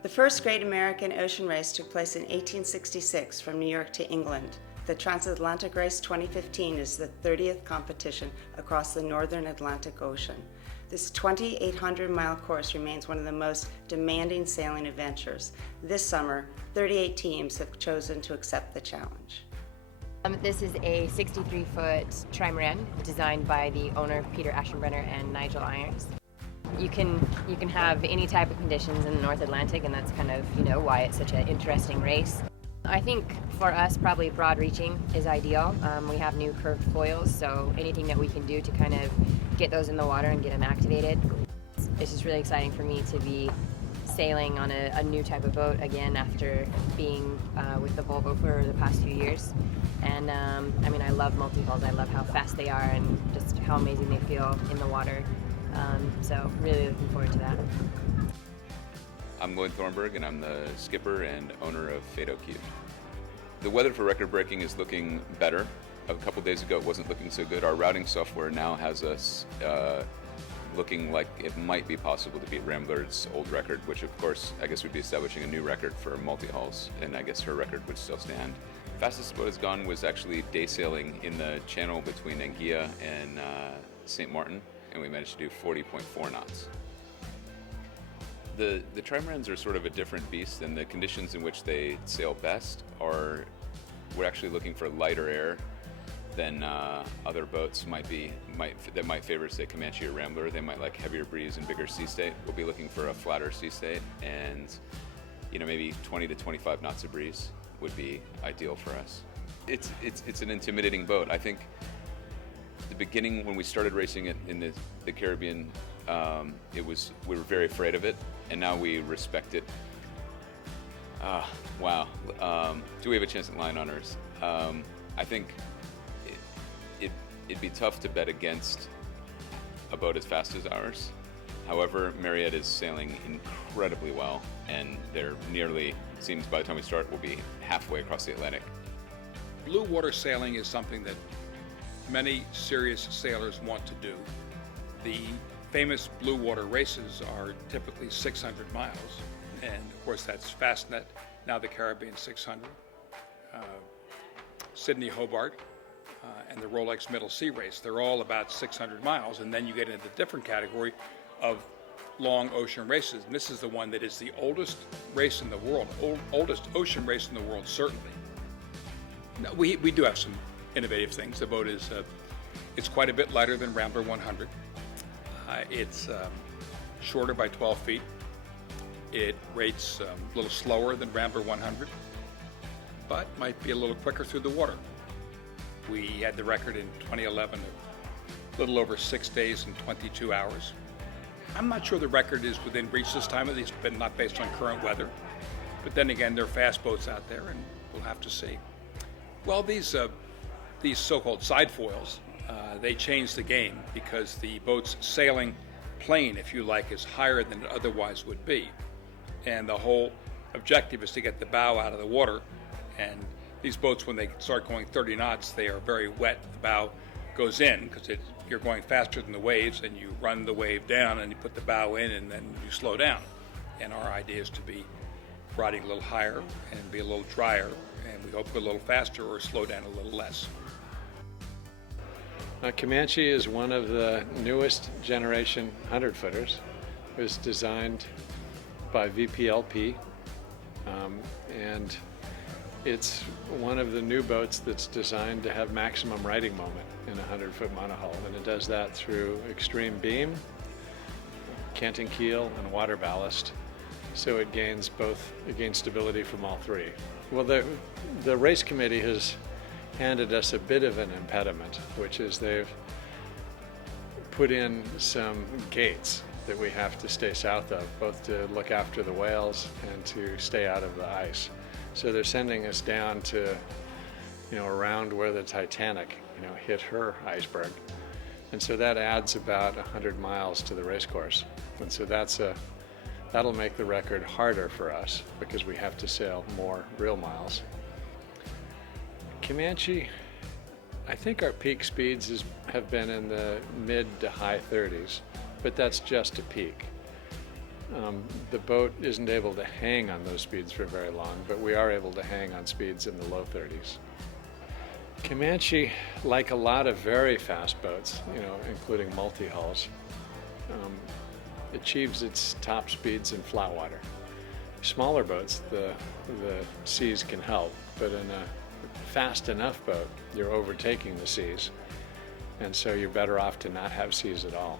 The first Great American Ocean Race took place in 1866 from New York to England. The Transatlantic Race 2015 is the 30th competition across the northern Atlantic Ocean. This 2,800-mile course remains one of the most demanding sailing adventures. This summer, 38 teams have chosen to accept the challenge. This is a 63-foot trimaran designed by the owner Peter Aschenbrenner and Nigel Irons. You can have any type of conditions in the North Atlantic, and that's kind of why it's such an interesting race. I think for us, probably broad reaching is ideal. We have new curved foils, so anything that we can do to kind of get those in the water and get them activated. It's just really exciting for me to be sailing on a new type of boat again after being with the Volvo for the past few years. And I mean, I love multi-hulls. I love how fast they are and just how amazing they feel in the water. So really looking forward to that. I'm Thornburg, and I'm the skipper and owner of Fado Cube. The weather for record breaking is looking better. A couple days ago it wasn't looking so good. Our routing software now has us looking like it might be possible to beat Rambler's old record, which of course I guess would be establishing a new record for multi-hulls, and I guess her record would still stand. Fastest boat has gone was actually day sailing in the channel between Anguilla and St. Martin, and we managed to do 40.4 knots. The trimarans are sort of a different beast, and the conditions in which they sail best are, we're actually looking for lighter air than other boats that might favor, say, Comanche or Rambler. They might like heavier breeze and bigger sea state. We'll be looking for a flatter sea state, and maybe 20 to 25 knots of breeze would be ideal for us. It's an intimidating boat. I think the beginning when we started racing it in the Caribbean, we were very afraid of it, and now we respect it. Wow. Do we have a chance at line honors? I think it'd be tough to bet against a boat as fast as ours. However, Marriott is sailing incredibly well, and they're nearly, seems by the time we start, we'll be halfway across the Atlantic. Blue water sailing is something that many serious sailors want to do. The famous blue water races are typically 600 miles, and of course that's Fastnet, now the Caribbean 600, Sydney Hobart, and the Rolex Middle Sea Race. They're all about 600 miles, and then you get into the different category of long ocean races. And this is the one that is the oldest race in the world, oldest ocean race in the world, certainly. Now, we do have some innovative things. The boat is it's quite a bit lighter than Rambler 100. It's shorter by 12 feet. It rates a little slower than Rambler 100, but might be a little quicker through the water. We had the record in 2011 of a little over 6 days and 22 hours. I'm not sure the record is within reach this time, at least, but not based on current weather. But then again, there are fast boats out there, and we'll have to see. Well, these so-called side foils, they change the game because the boat's sailing plane, if you like, is higher than it otherwise would be. And the whole objective is to get the bow out of the water. And these boats, when they start going 30 knots, they are very wet. The bow goes in because you're going faster than the waves, and you run the wave down and you put the bow in, and then you slow down. And our idea is to be riding a little higher and be a little drier, and we hope go a little faster or slow down a little less. Comanche is one of the newest generation 100-footers. It was designed by VPLP, and it's one of the new boats that's designed to have maximum riding moment in a 100-foot monohull, and it does that through extreme beam, canting keel, and water ballast, so it gains stability from all three. Well, the race committee has handed us a bit of an impediment, which is they've put in some gates that we have to stay south of, both to look after the whales and to stay out of the ice. So they're sending us down to, around where the Titanic, hit her iceberg. And so that adds about 100 miles to the race course. And so that'll make the record harder for us because we have to sail more real miles. Comanche, I think our peak speeds have been in the mid to high 30s, but that's just a peak. The boat isn't able to hang on those speeds for very long, but we are able to hang on speeds in the low 30s. Comanche, like a lot of very fast boats, including multi-hulls, achieves its top speeds in flat water. Smaller boats, the seas can help, but in a fast enough boat, you're overtaking the seas, and so you're better off to not have seas at all.